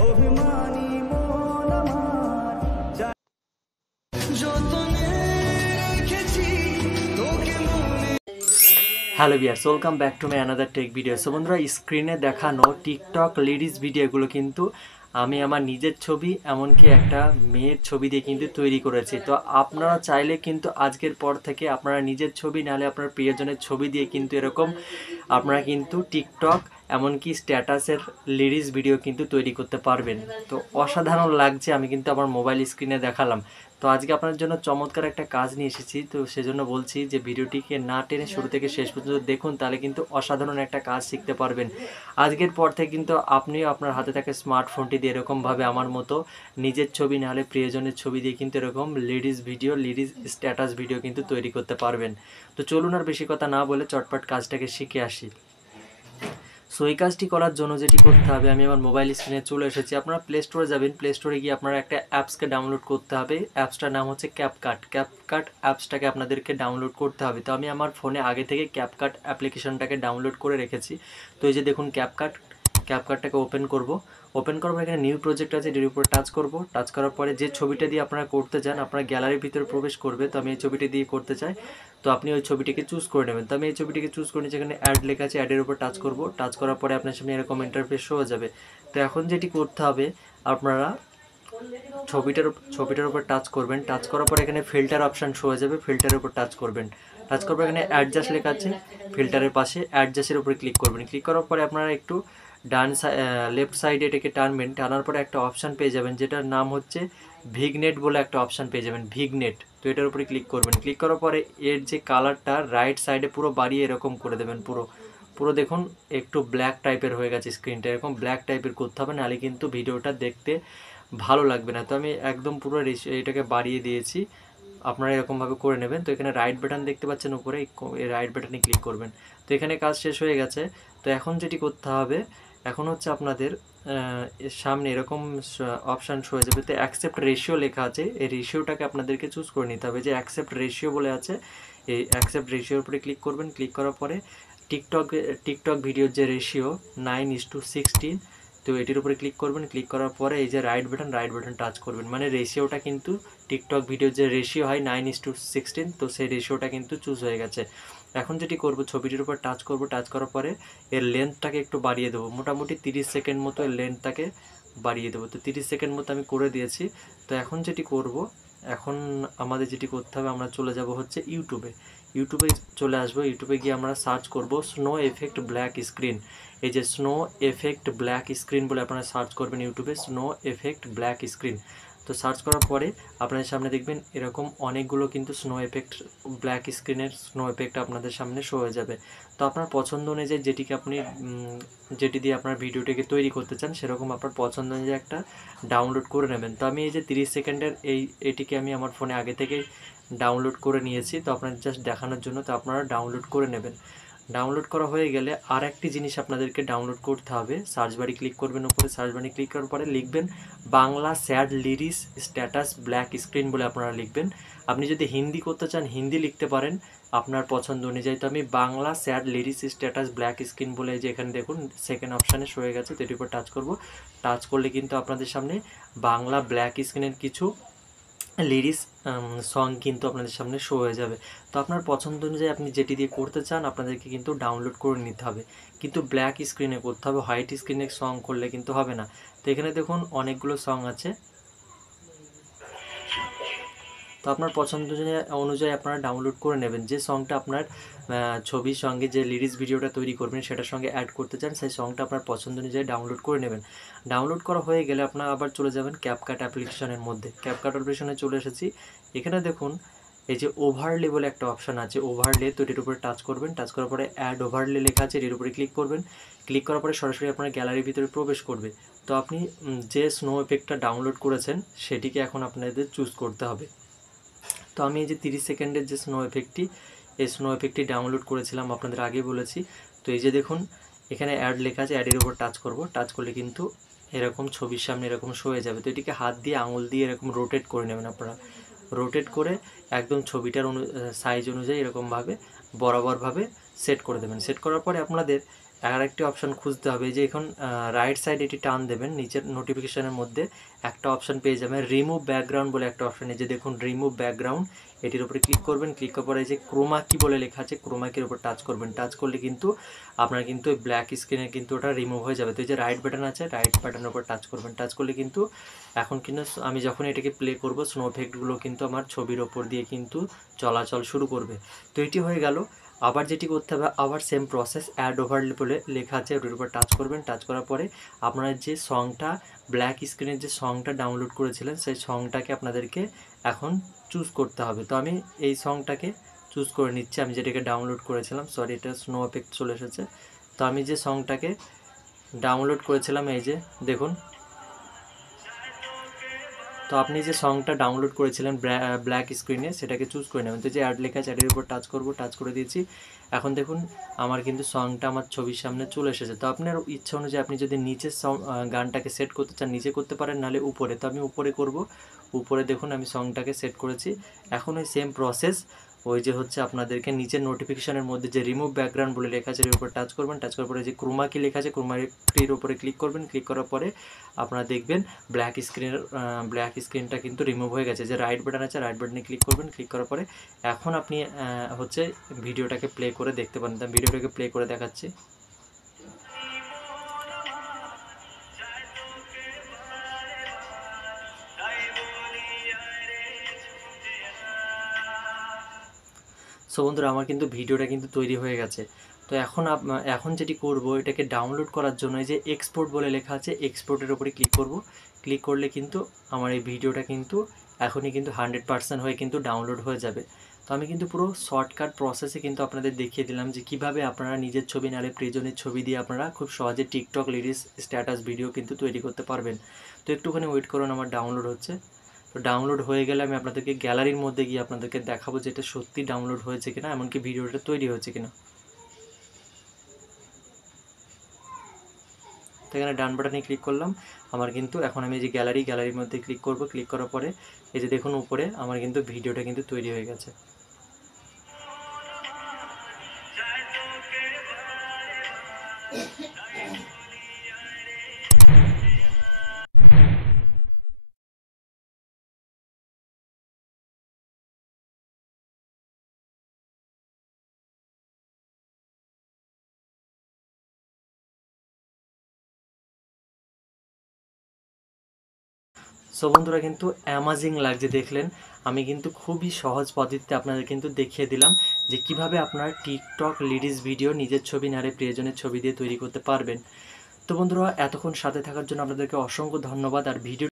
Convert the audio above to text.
অভিমানী মন আমার যতনে রেখেছি তোকে মনে। Hello viewers, welcome back to my another take video. So বন্ধুরা, স্ক্রিনে দেখানো টিকটক লেডিস ভিডিওগুলো কিন্তু আমি আমার নিজের ছবি এমনকি একটা মেয়ের ছবি দিয়ে কিন্তু তৈরি করেছি। তো আপনারা চাইলে কিন্তু আজকের পর থেকে আপনারা নিজের ছবি নাহলে আপনার প্রিয়জনের ছবি দিয়ে কিন্তু এরকম আপনারা কিন্তু টিকটক এমনকি স্ট্যাটাসের লেডিস ভিডিও কিন্তু তৈরি করতে পারবেন। তো অসাধারণ লাগছে, আমি কিন্তু আমার মোবাইল স্ক্রিনে দেখালাম। তো আজকে আপনার জন্য চমৎকার একটা কাজ নিয়ে এসেছি। তো সেজন্য বলছি যে ভিডিওটিকে না টেনে শুরু থেকে শেষ পর্যন্ত দেখুন, তাহলে কিন্তু অসাধারণ একটা কাজ শিখতে পারবেন। আজকের পর থেকে কিন্তু আপনিও আপনার হাতে থাকা স্মার্টফোনটি দিয়ে এরকমভাবে আমার মতো নিজের ছবি নাহলে প্রিয়জনের ছবি দিয়ে কিন্তু এরকম ladies video, ladies status video কিন্তু তৈরি করতে পারবেন। তো চলুন আর বেশি কথা না বলে চটপট কাজটাকে শিখে আসি। সো এই কাজটি করার জন্য যেটি করতে হবে, আমি আমার মোবাইল স্ক্রিনে চলে এসেছি। আপনারা প্লে স্টোরে যাবেন, প্লে স্টোরে গিয়ে আপনারা একটা অ্যাপসকে ডাউনলোড করতে হবে। অ্যাপসটার নাম হচ্ছে ক্যাপকাট। ক্যাপকাট অ্যাপসটাকে আপনাদেরকে ডাউনলোড করতে হবে। তো আমি আমার ফোনে আগে থেকে ক্যাপকাট অ্যাপ্লিকেশনটাকে ডাউনলোড করে রেখেছি। তো এই যে দেখুন ক্যাপকাটটাকে ওপেন করব। ওপেন করার পর এখানে নিউ প্রজেক্ট আছে, এর উপরে টাচ করব। টাচ করার পরে যে ছবিটা দিয়ে আপনারা করতে চান, আপনারা গ্যালারির ভিতরে প্রবেশ করবে। তো আমি এই ছবিটা দিয়ে করতে চাই, তো আপনি ওই ছবিটিকে চুজ করে নেবেন। তো আমি এই ছবিটিকে চুজ করে নিচ্ছি, এখানে অ্যাড লেখা আছে, অ্যাডের উপর টাচ করব। টাচ করার পরে আপনার সামনে এরকম ইন্টারফেস শো হয়ে যাবে। তো এখন যেটি করতে হবে, আপনারা ছবিটার উপর টাচ করবেন। টাচ করার পর এখানে ফিল্টার অপশান শো হয়ে যাবে, ফিল্টারের উপর টাচ করবেন। টাচ করার পর এখানে অ্যাডজাস্ট লেখা আছে, ফিল্টারের পাশে অ্যাডজাস্টের উপরে ক্লিক করবেন। ক্লিক করার পরে আপনারা একটু লেফট সাইডে এটাকে টানবেন। টানার পরে একটা অপশান পেয়ে যাবেন যেটার নাম হচ্ছে ভিগনেট বলে একটা অপশান পেয়ে যাবেন, ভিগনেট। তো এটার উপরে ক্লিক করবেন। ক্লিক করার পরে এর যে কালারটা রাইট সাইডে পুরো বাড়িয়ে এরকম করে দেবেন। পুরো দেখুন একটু ব্ল্যাক টাইপের হয়ে গেছে স্ক্রিনটা, এরকম ব্ল্যাক টাইপের করতে হবে, নাহলে কিন্তু ভিডিওটা দেখতে ভালো লাগবে না। তো আমি একদম পুরো এটাকে বাড়িয়ে দিয়েছি, আপনারা এরকমভাবে করে নেবেন। তো এখানে রাইট বাটন দেখতে পাচ্ছেন উপরে, এই রাইট বাটনে ক্লিক করবেন। তো এখানে কাজ শেষ হয়ে গেছে। তো এখন যেটি করতে হবে, এখন হচ্ছে আপনাদের সামনে এরকম অপশান শো হয়ে যাবে। তো অ্যাকসেপ্ট রেশিও লেখা আছে, এই রেশিওটাকে আপনাদেরকে চুজ করে নিতে হবে। যে অ্যাকসেপ্ট রেশিও বলে আছে, এই অ্যাকসেপ্ট রেশিওর উপরে ক্লিক করবেন। ক্লিক করার পরে টিকটক ভিডিওর যে রেশিও 9:16, তো এটির উপরে ক্লিক করবেন। ক্লিক করার পরে এই যে রাইট বাটন টাচ করবেন, মানে রেশিওটা কিন্তু টিকটক ভিডিওর যে রেশিও হয় 9:16, তো সেই রেশিওটা কিন্তু চুজ হয়ে গেছে। এখন যেটি করব, ছবিটির উপর টাচ করব। টাচ করার পরে এর লেন্থটাকে একটু বাড়িয়ে দেবো, মোটামুটি 30 সেকেন্ড মতো এর লেন্থটাকে বাড়িয়ে দেবো। তো 30 সেকেন্ড মতো আমি করে দিয়েছি। তো এখন যেটি করব, এখন আমাদের যেটি করতে হবে, আমরা চলে যাব হচ্ছে ইউটিউবে চলে আসবো। ইউটিউবে গিয়ে আমরা সার্চ করব স্নো এফেক্ট ব্ল্যাক স্ক্রিন। এই যে স্নো এফেক্ট ব্ল্যাক স্ক্রিন বলে আপনারা সার্চ করবেন ইউটিউবে, স্নো এফেক্ট ব্ল্যাক স্ক্রিন। তো সার্চ করার পরে আপনাদের সামনে দেখবেন এরকম অনেকগুলো কিন্তু স্নো এফেক্ট ব্ল্যাক স্ক্রিনের স্নো এফেক্ট আপনাদের সামনে শো হয়ে যাবে। তো আপনার পছন্দ অনুযায়ী যেটি দিয়ে আপনার ভিডিওটিকে তৈরি করতে চান, সেরকম আপনার পছন্দ অনুযায়ী একটা ডাউনলোড করে নেবেন। তো আমি এই যে 30 সেকেন্ডের এটিকে আমি আমার ফোনে আগে থেকেই ডাউনলোড করে নিয়েছি, তো আপনাদের জাস্ট দেখানোর জন্য। তো আপনারা ডাউনলোড করে নেবেন। ডাউনলোড করা হয়ে গেলে আর একটি জিনিস আপনাদেরকে ডাউনলোড করতে হবে। সার্চ বারে ক্লিক করবেন, উপরে সার্চ বারে ক্লিক করার পরে লিখবেন Bangla sad lyrics status black screen বলে আপনারা লিখবেন। আপনি যদি হিন্দি করতে চান হিন্দি লিখতে পারেন আপনার পছন্দ অনুযায়ী। তো আমি Bangla sad lyrics status black screen বলে যে এখানে দেখুন সেকেন্ড অপশানে শো হয়ে গেছে, তো এটির উপর টাচ করব। টাচ করলে কিন্তু আপনাদের সামনে বাংলা ব্ল্যাক স্ক্রিনের কিছু লিরিক্স সং কিন্তু আপনাদের সামনে শো হয়ে যাবে। তো আপনার পছন্দ অনুযায়ী আপনি যেটি দিয়ে করতে চান আপনাদেরকে কিন্তু ডাউনলোড করে নিতে হবে, কিন্তু ব্ল্যাক স্ক্রিনে করতে হবে, হোয়াইট স্ক্রিনে সং করলে কিন্তু হবে না। তো এখানে দেখুন অনেকগুলো সং আছে, তো আপনার পছন্দ অনুযায়ী আপনারা ডাউনলোড করে নেবেন। যে সংটা আপনার ছবির সঙ্গে যে লিরিক্স ভিডিওটা তৈরি করবেন সেটার সঙ্গে অ্যাড করতে চান, সেই সংটা আপনার পছন্দ অনুযায়ী ডাউনলোড করে নেবেন। ডাউনলোড করা হয়ে গেলে আপনারা আবার চলে যাবেন ক্যাপকাট অ্যাপ্লিকেশনের মধ্যে। ক্যাপকাট অ্যাপ্লিকেশনে চলে এসেছি। এখানে দেখুন এই যে ওভারলে বলে একটা অপশান আছে, ওভারলে, তো এটির উপরে টাচ করবেন। টাচ করার পরে অ্যাড ওভারলে লেখা আছে, এর উপরে ক্লিক করবেন। ক্লিক করার পরে সরাসরি আপনার গ্যালারির ভিতরে প্রবেশ করবে। তো আপনি যে স্নো এফেক্টটা ডাউনলোড করেছেন সেটিকে এখন আপনাদের চুজ করতে হবে। তো আমি এই যে 30 সেকেন্ডের যে স্নো এফেক্টটি ডাউনলোড করেছিলাম আপনাদের আগে বলেছি। তো এই যে দেখুন এখানে অ্যাড লেখা আছে, অ্যাডের উপর টাচ করব। টাচ করলে কিন্তু এরকম ছবির সামনে এরকম শো হয়ে যাবে। তো এটিকে হাত দিয়ে আঙুল দিয়ে এরকম রোটেট করে নেবেন আপনারা। রোটেট করে একদম ছবিটার সাইজ অনুযায়ী এরকমভাবে বরাবরভাবে সেট করে দেবেন। সেট করার পরে আপনাদের আরেকটি অপশান খুঁজতে হবে, যে এখন রাইট সাইড এটি টান দেবেন, নিচের নোটিফিকেশনের মধ্যে একটা অপশান পেয়ে যাবেন রিমুভ ব্যাকগ্রাউন্ড বলে একটা অপশান, এই যে দেখুন রিমুভ ব্যাকগ্রাউন্ড, এটির উপরে ক্লিক করবেন। ক্লিক করার পরে যে ক্রোমা কি বলে লেখা আছে, ক্রোমা কির উপর টাচ করবেন। টাচ করলে কিন্তু আপনার কিন্তু ওই ব্ল্যাক স্ক্রিনে কিন্তু ওটা রিমুভ হয়ে যাবে। তো এই যে রাইট বাটন আছে, রাইট বাটনের উপর টাচ করবেন। টাচ করলে কিন্তু এখন কিন্তু আমি যখন এটাকে প্লে করব, স্নো এফেক্টগুলো কিন্তু আমার ছবির ওপর দিয়ে কিন্তু চলাচল শুরু করবে। তো এটি হয়ে গেল। আবার যেটি করতে হবে, আবার সেম প্রসেস, অ্যাড ওভারলে বলে লেখা আছে, ওটির উপর টাচ করবেন। টাচ করার পরে আপনারা যে সংটা ব্ল্যাক স্ক্রিনের যে সংটা ডাউনলোড করেছিলেন, সেই সংটাকে আপনাদেরকে এখন চুজ করতে হবে। তো আমি এই সংটাকে চুজ করে নিচ্ছি, আমি যেটাকে ডাউনলোড করেছিলাম। সরি, এটা স্নো এফেক্ট চলে এসেছে। তো আমি যে সংটাকে ডাউনলোড করেছিলাম, এই যে দেখুন, তো আপনি যে সংটা ডাউনলোড করেছিলেন ব্ল্যাক স্ক্রিনে, সেটাকে চুজ করে নেবেন। তো যে অ্যাড লেখা আছে, অ্যাডের উপর টাচ করব, টাচ করে দিয়েছি। এখন দেখুন আমার কিন্তু সংটা আমার ছবির সামনে চলে এসেছে। তো আপনার ইচ্ছা অনুযায়ী আপনি যদি নিচে গানটাকে সেট করতে চান, নিচে করতে পারেন, নাহলে উপরে। তো আমি উপরে করব। উপরে দেখুন আমি সংটাকে সেট করেছি। এখন ওই সেম প্রসেস, ওই যে হচ্ছে আপনাদেরকে নিচের নোটিফিকেশনের মধ্যে যে রিমুভ ব্যাকগ্রাউন্ড বলে লেখা আছে, এর উপর টাচ করবেন। টাচ করার পরে যে ক্রোমা কি লেখা আছে, ক্রোমা কির উপরে ক্লিক করবেন। ক্লিক করার পরে আপনারা দেখবেন ব্ল্যাক স্ক্রিনটা কিন্তু রিমুভ হয়ে গেছে। যে রাইট বাটন আছে, রাইট বাটনে ক্লিক করবেন। ক্লিক করার পরে এখন আপনি হচ্ছে ভিডিওটাকে প্লে করে দেখতে পারেন। তো ভিডিওটাকে প্লে করে দেখাচ্ছি। সো বন্ধুরা, আমার কিন্তু ভিডিওটা কিন্তু তৈরি হয়ে গেছে। তো এখন যেটি করব, এটাকে ডাউনলোড করার জন্য এই যে এক্সপোর্ট বলে লেখা আছে, এক্সপোর্টের উপরে ক্লিক করব। ক্লিক করলে কিন্তু আমার এই ভিডিওটা কিন্তু এখনই কিন্তু 100% হয়ে কিন্তু ডাউনলোড হয়ে যাবে। তো আমি কিন্তু পুরো শর্টকাট প্রসেসে কিন্তু আপনাদের দেখিয়ে দিলাম যে কিভাবে আপনারা নিজের ছবি নাহলে প্রিয়জনের ছবি দিয়ে আপনারা খুব সহজে টিকটক লিরিক্স স্ট্যাটাস ভিডিও কিন্তু তৈরি করতে পারবেন। তো একটুখানি ওয়েট করুন, আমার ডাউনলোড হচ্ছে। তো ডাউনলোড হয়ে গেলে আমি আপনাদেরকে গ্যালারির মধ্যে গিয়ে আপনাদেরকে দেখাবো যে এটা সত্যি ডাউনলোড হয়েছে কিনা, এমনকি ভিডিওটা তৈরি হয়েছে কিনা। তো এখানে ডান বাটনে ক্লিক করলাম। আমার কিন্তু এখন আমি এই যে গ্যালারির মধ্যে ক্লিক করব। ক্লিক করার পরে এই যে দেখুন উপরে আমার কিন্তু ভিডিওটা কিন্তু তৈরি হয়ে গেছে। সো বন্ধুরা, কিন্তু অ্যামাজিং লাগছে দেখলেন। আমি কিন্তু খুবই সহজ পদ্ধতিতে আপনাদের কিন্তু দেখিয়ে দিলাম যে কিভাবে আপনারা টিকটক লিরিক্স ভিডিও নিজের ছবি নাহলে প্রিয়জনের ছবি দিয়ে তৈরি করতে পারবেন। তো বন্ধুরা, এতক্ষণ সাথে থাকার জন্য আপনাদেরকে অসংখ্য ধন্যবাদ। আর ভিডিও